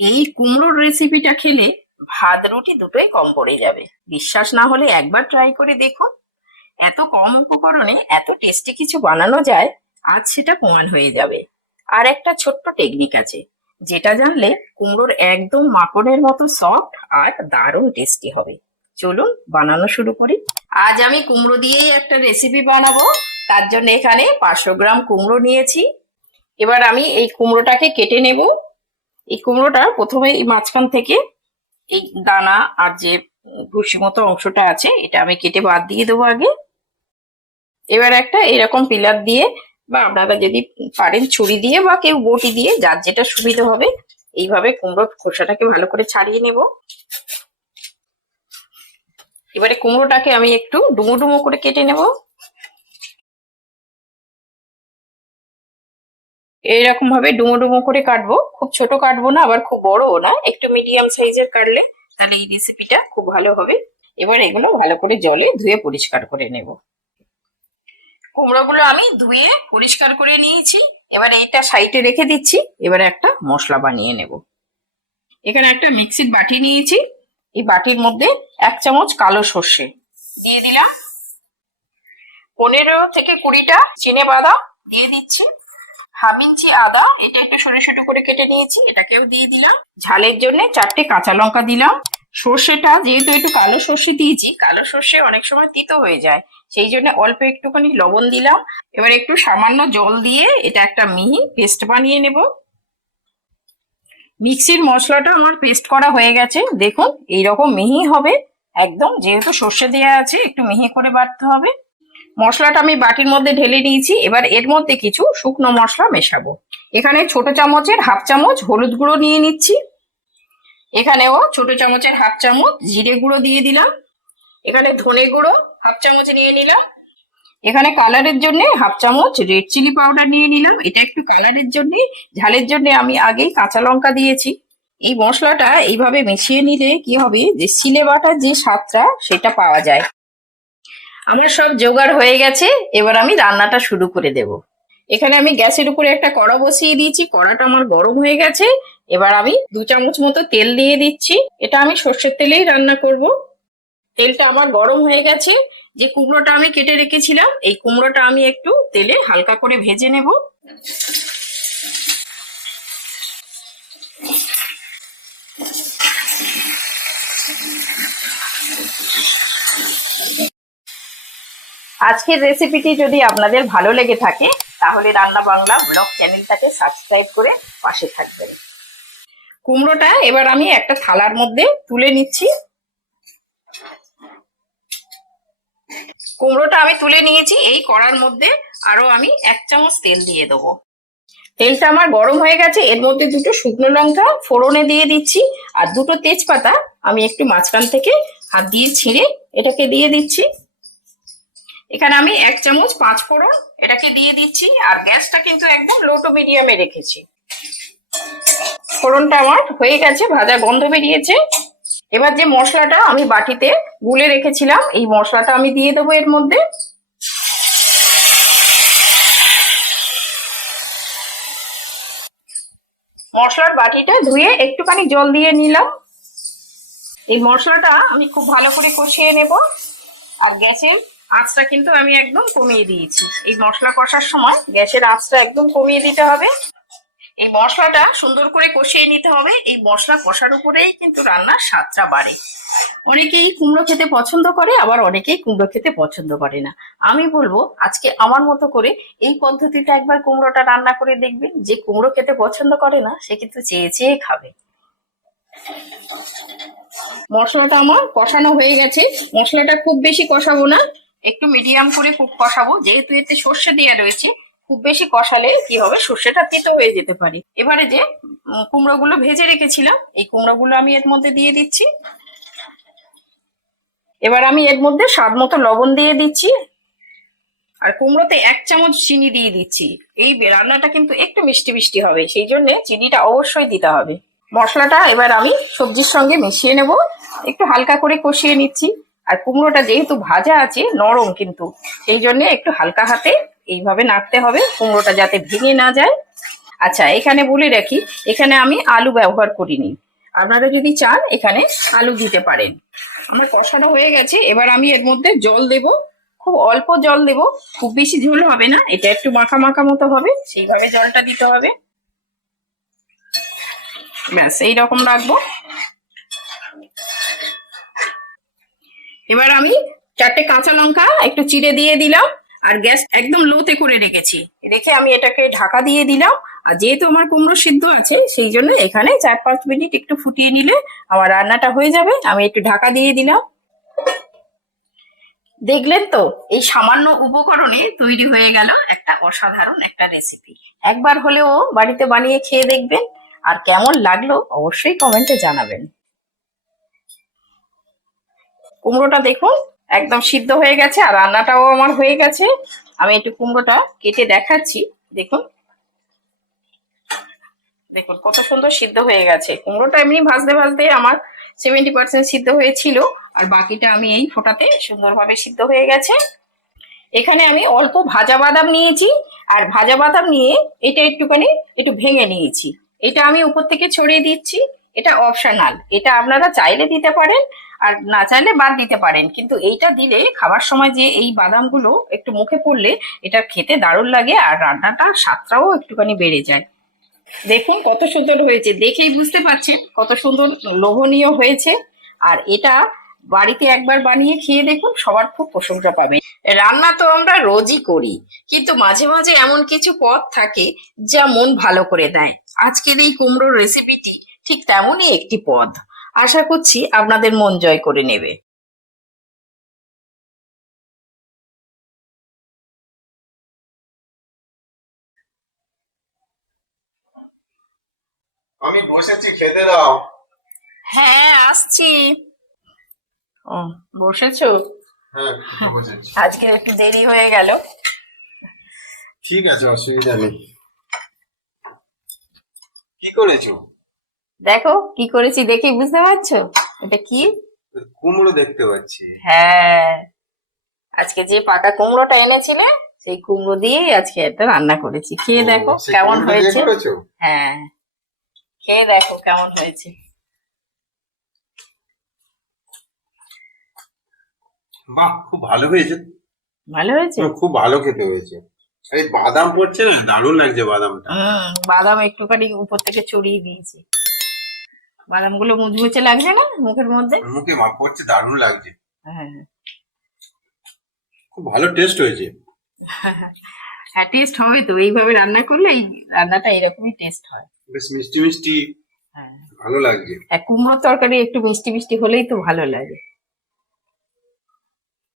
এই কুমড়োর রেসিপিটা খেলে ভাত রুটি দুটোই কম পড়ে যাবে। বিশ্বাস না হলে একবার ট্রাই করে দেখুন। এত কম উপকরণে এত টেস্টি কিছু বানানো যায়, আজ সেটা প্রমাণ হয়ে যাবে। আর একটা ছোট্ট টেকনিক আছে, যেটা জানলে কুমড়োর একদম মাখনের মতো সফট আর দারুণ টেস্টি হবে। চলুন বানানো শুরু করি। আজ আমি কুমড়ো দিয়েই একটা রেসিপি বানাবো। তার জন্য এখানে 500 গ্রাম কুমড়ো নিয়েছি। এবার আমি এই কুমড়োটাকে কেটে নেব। এই কুমড়োটা প্রথমে এই মাঝখান থেকে এই দানা আর যে ভুসি মতো অংশটা আছে এটা আমি কেটে বাদ দিয়ে দেবো আগে। এবার একটা এরকম পিলার দিয়ে, বা আপনারা যদি পারেন ছুরি দিয়ে বা কেউ বটি দিয়ে, যার যেটা সুবিধা হবে, এইভাবে কুমড়োর খোসাটাকে ভালো করে ছাড়িয়ে নেব। এবারে কুমড়োটাকে আমি একটু ডুমো ডুমো করে কেটে নেব। এইরকম ভাবে ডুমো ডুমো করে কাটবো, খুব ছোট কাটবো না আবার খুব বড়ও না, একটু মিডিয়াম সাইজের কাটলে তাহলে এই রেসিপিটা খুব ভালো হবে। এবার এগুলো ভালো করে জলে ধুয়ে পরিষ্কার করে নেব। কুমড়োগুলো আমি ধুয়ে পরিষ্কার করে নিয়েছি। এবার এইটা সাইডে রেখে দিচ্ছি। এবারে একটা মশলা বানিয়ে নেব। এখানে একটা মিক্সির বাটি নিয়েছি। এই বাটির মধ্যে 1 চামচ কালো সর্ষে দিয়ে দিলাম। 15 থেকে 20টা চিনে বাদাম দিয়ে দিচ্ছি। হাফ ইঞ্চি আদা, এটা একটু ছোট ছোট করে কেটে নিয়েছি, এটাকেও দিয়ে দিলাম। ঝালের জন্য 4টে কাঁচা লঙ্কা দিলাম। সর্ষেটা যেহেতু একটু কালো সর্ষে দিয়েছি, কালো সর্ষে অনেক সময় তিতো হয়ে যায়, সেই জন্য অল্প একটুখানি লবণ দিলাম। এবার একটু সামান্য জল দিয়ে এটা একটা মিহি পেস্ট বানিয়ে নেব। মিক্সির মশলাটা আমার পেস্ট করা হয়ে গেছে, দেখুন এইরকম মিহি হবে একদম। যেহেতু সর্ষে দেওয়া আছে একটু মিহি করে বাটতে হবে। মশলাটা আমি বাটির মধ্যে ঢেলে নিয়েছি। এবার এর মধ্যে কিছু শুকনো মশলা মেশাবো। এখানে ছোট চামচের হাফ চামচ হলুদ গুঁড়ো নিয়ে নিচ্ছি। এখানেও ছোট চামচের হাফ চামচ জিরে গুঁড়ো দিয়ে দিলাম। এখানে ধনে গুঁড়ো হাফ চামচ নিয়ে নিলাম। এখানে কালারের জন্য হাফ চামচ রেড চিলি পাউডার নিয়ে নিলাম, এটা একটু কালারের জন্য। ঝালের জন্য আমি আগেই কাঁচা লঙ্কা দিয়েছি। এই মশলাটা এইভাবে মিশিয়ে নিলে কি হবে, যে সিলে বাটার যে স্বাদটা সেটা পাওয়া যায়। আমার সব জোগাড় হয়ে গেছে, এবার আমি রান্নাটা শুরু করে দেব। এখানে আমি গ্যাসের উপরে একটা কড়া বসিয়ে দিয়েছি, কড়াটা আমার গরম হয়ে গেছে। এবার আমি 2 চামচ মতো তেল দিয়ে দিচ্ছি। এটা আমি সর্ষের তেলেই রান্না করব। তেলটা আমার গরম হয়ে গেছে। যে কুমড়োটা আমি কেটে রেখেছিলাম, এই কুমড়োটা আমি একটু তেলে হালকা করে ভেজে নেব। আজকের রেসিপিটি যদি আপনাদের ভালো লেগে থাকে, তাহলে রান্না বাংলা ব্লগ চ্যানেলটাকে সাবস্ক্রাইব করে পাশে থাকবেন। কুমড়োটা এবার আমি একটা থালার মধ্যে তুলে নিচ্ছি। কুমড়োটা আমি তুলে নিয়েছি। এই কড়ার মধ্যে আরো আমি 1 চামচ তেল দিয়ে দেবো। তেলটা আমার গরম হয়ে গেছে। এর মধ্যে 2টো শুকনো লঙ্কা ফোড়নে দিয়ে দিচ্ছি, আর 2টো তেজপাতা আমি একটু মাঝখান থেকে হাত দিয়ে ছিঁড়ে এটাকে দিয়ে দিচ্ছি। এখানে আমি 1 চামচ 5 ফোড়ন এটাকে দিয়ে দিচ্ছি, আর গ্যাসটা কিন্তু একদম লো টু মিডিয়ামে রেখেছি। ফোড়নটা আমার হয়ে গেছে, ভাজা গন্ধ বেরিয়েছে। এবার যে মশলাটা আমি বাটিতে গুলে রেখেছিলাম, এই মশলাটা আমি দিয়ে দেবো এর মধ্যে। মশলার বাটিটা ধুয়ে একটুখানি জল দিয়ে নিলাম। এই মশলাটা আমি খুব ভালো করে কষিয়ে নেব। আর গ্যাসের আঁচটা কিন্তু আমি একদম কমিয়ে দিয়েছি। এই মশলা কষার সময় গ্যাসের আঁচটা একদম কমিয়ে দিতে হবে। এই মশলাটা সুন্দর করে কষিয়ে নিতে হবে। এই মশলা কষার উপরেই কিন্তু রান্নার স্বাদটা বাড়ে। অনেকেই কুমড়ো খেতে পছন্দ করে, আবার অনেকেই কুমড়ো খেতে পছন্দ করে না। আমি বলবো আজকে আমার মতো করে এই পদ্ধতিটা একবার কুমড়োটা রান্না করে দেখবেন। যে কুমড়ো খেতে পছন্দ করে না সে কিন্তু চেয়ে চেয়ে খাবে। মশলাটা আমার কষানো হয়ে গেছে। মশলাটা খুব বেশি কষাবো না, একটু মিডিয়াম করে খুব কষাবো, যেহেতু এতে সর্ষে দেওয়া রয়েছে। খুব বেশি কষালে কি হবে, সর্ষেটা তেতো হয়ে যেতে পারে। এবারে যে কুমড়োগুলো ভেজে রেখেছিলাম, এই কুমড়োগুলো আমি এর মধ্যে দিয়ে দিচ্ছি। এবার আমি এর মধ্যে স্বাদ মতো লবণ দিয়ে দিচ্ছি, আর কুমড়োতে 1 চামচ চিনি দিয়ে দিচ্ছি। এই রান্নাটা কিন্তু একটু মিষ্টি মিষ্টি হবে, সেই জন্য চিনিটা অবশ্যই দিতে হবে। মশলাটা এবার আমি সবজির সঙ্গে মিশিয়ে নেব, একটু হালকা করে কষিয়ে নিচ্ছি। আর কুমড়োটা যেহেতু ভাজা আছে, নরম কিন্তু, সেই জন্য একটু হালকা হাতে এইভাবে নাড়তে হবে, কুমড়োটা যাতে ভেঙে না যায়। আচ্ছা, এখানে বলে রাখি, এখানে আমি আলু ব্যবহার করিনি। আপনারা যদি চান এখানে আলু দিতে পারেন। আমার কষানো হয়ে গেছে, এবার আমি এর মধ্যে জল দেব। খুব অল্প জল দেব, খুব বেশি ঝোল হবে না, এটা একটু মাখা মাখা মতো হবে, সেইভাবে জলটা দিতে হবে। ব্যাস এইরকম রাখবো। এবার আমি 4টে কাঁচা লঙ্কা একটু চিড়ে দিয়ে দিলাম, আর গ্যাস একদম লোতে করে রেখেছি। রেখে আমি এটাকে ঢাকা দিয়ে দিলাম। আর যেহেতু আমার কুমড়ো সিদ্ধ আছে, সেই জন্য এখানে 4-5 মিনিট একটু ফুটিয়ে নিলে আমার রান্নাটা হয়ে যাবে। আমি একটু ঢাকা দিয়ে দিলাম। দেখলেন তো, এই সামান্য উপকরণে তৈরি হয়ে গেল একটা অসাধারণ একটা রেসিপি। একবার হলেও বাড়িতে বানিয়ে খেয়ে দেখবেন, আর কেমন লাগলো অবশ্যই কমেন্টে জানাবেন। কুমড়োটা দেখুন একদম সিদ্ধ হয়ে গেছে, আর রান্নাটাও আমার হয়ে গেছে। আমি একটু কুমড়োটা কেটে দেখাচ্ছি। দেখুন দেখুন কত সুন্দর সিদ্ধ হয়ে গেছে। কুমড়োটা এমনি ভাজতে ভাজতে আমার 70% সিদ্ধ হয়েছিল, আর বাকিটা আমি এই ফোটাতে সুন্দরভাবে সিদ্ধ হয়ে গেছে। এখানে আমি অল্প ভাজা বাদাম নিয়েছি, আর ভাজা বাদাম নিয়ে এটা একটুখানি একটু ভেঙে নিয়েছি। এটা আমি উপর থেকে ছড়িয়ে দিচ্ছি। এটা অপশনাল, এটা আপনারা চাইলে দিতে পারেন, আর না চাইলে বাদ দিতে পারেন। কিন্তু এইটা দিলে খাবার সময় যে এই বাদামগুলো একটু মুখে পড়লে এটা খেতে দারুণ লাগে, আর রান্নাটা স্বাদটাও একটুখানি বেড়ে যায়। দেখুন কত সুন্দর হয়েছে, দেখেই বুঝতে পারছেন কত সুন্দর লোভনীয় হয়েছে। আর এটা বাড়িতে একবার বানিয়ে খেয়ে দেখুন, সবার খুব প্রশংসা পাবে। রান্না তো আমরা রোজই করি, কিন্তু মাঝে মাঝে এমন কিছু পদ থাকে যা মন ভালো করে দেয়। আজকের এই কুমড়োর রেসিপিটি ঠিক তেমনই একটি পদ। আশা করছি আপনাদের মন জয় করে নেবে। আমি বসেছি, খেতে দাও। হ্যাঁ, আসছি। ও, বসেছো? হ্যাঁ, খেতে বসেছি। আজকে একটু দেরি হয়ে গেল। ঠিক আছে, অসুবিধা নেই। কি করেছো? দেখো কি করেছি, দেখেই বুঝতে পারছো এটা কি। কুমড়ো দেখতে পাচ্ছি। হ্যাঁ, আজকে যে পাকা কুমড়োটা এনেছিলে, সেই কুমড়ো দিয়েই আজকে একটা রান্না করেছি। খেয়ে ও, দেখো সেই কেমন কুমড়ো দিয়ে হয়েছে। করেছো? হ্যাঁ, খেয়ে দেখো কেমন হয়েছে। বাহ, খুব ভালো হয়েছে। ভালো হয়েছে। খুব ভালো খেতে হয়েছে। এই বাদাম পড়ছে না, দারুণ লাগছে বাদামটা। বাদাম একটুখানি উপর থেকে ছড়িয়ে দিয়েছি। বাদামগুলো মুচমুচে লাগছে না মুখের মধ্যে? মুখে মা পড়ছে, দারুণ লাগছে। হ্যাঁ, খুব ভালো টেস্ট হয়েছে। হ্যাঁ, টেস্ট হবে তো, এইভাবে রান্না করলে এই রান্নাটা এরকমই টেস্ট হয়। বেশ মিষ্টি মিষ্টি, হ্যাঁ, ভালো লাগছে। কুমড়োর তরকারি একটু মিষ্টি মিষ্টি হলেই তো ভালো লাগে।